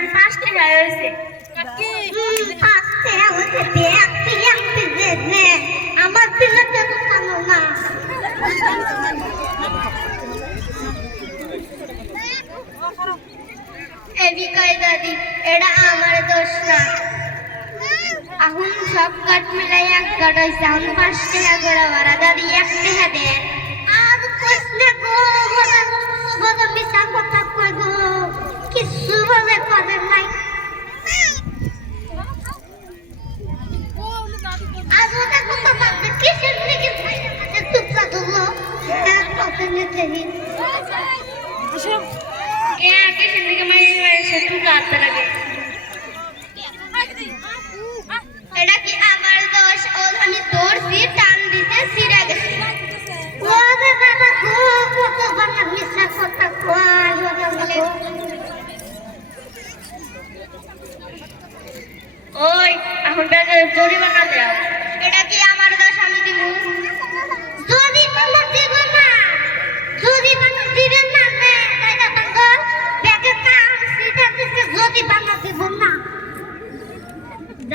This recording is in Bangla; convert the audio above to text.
এখন 5 টাকা হয়েছে। আমার পিলাতে তো কানো না। এদিকে দাদি, এটা আমার দোষ না। এখন সব কাঠ মিলাই এক কাঠ হয়েছে, এখন 5 টাকা করে ভাড়া। দাদি 1 টাকা দেন। আর কইলে গো বড় মিছা কথা কই গো, কিছু বলে করে নাই। আজ ওটা কথা বলতে কিসের দিকে একটু কাটলো, কথা নিতে দিন। কিসের দিকে মাইনে সে একটু কাটতে লাগে। এটা কি আমার দোষ? ও আমি ধরছি, টান দিতে ছিঁড়ে গেছে। ওই এখন জরিমানা দেও। এটা কি আমার দোষ? আমি দিব।